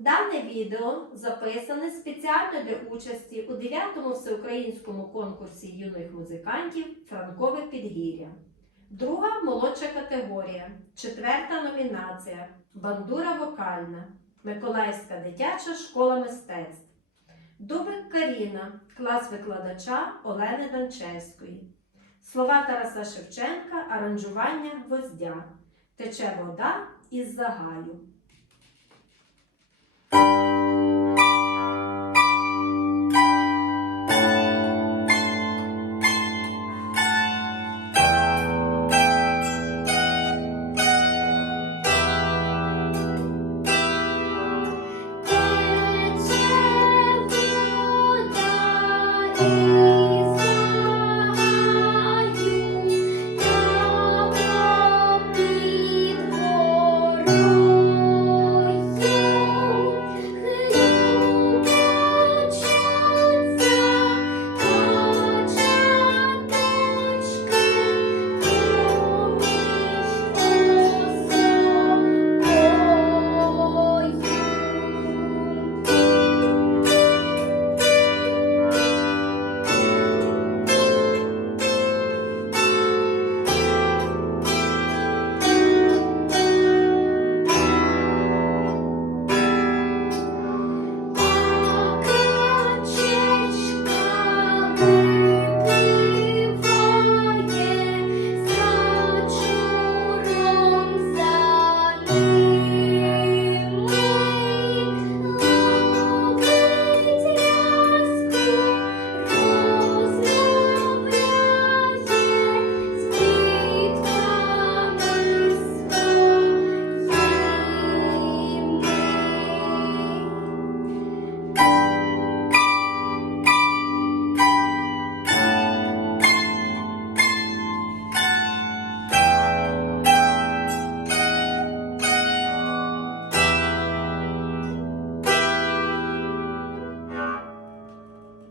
Дане відео записане спеціально для участі у 9-му всеукраїнському конкурсі юних музикантів Франкове підгір'я. Друга молодша категорія, четверта номінація Бандура вокальна, Миколаївська дитяча школа мистецтв. Дубик Каріна, клас викладача Олени Данчевської. Слова Тараса Шевченка, аранжування гвоздя. Тече вода із загаю.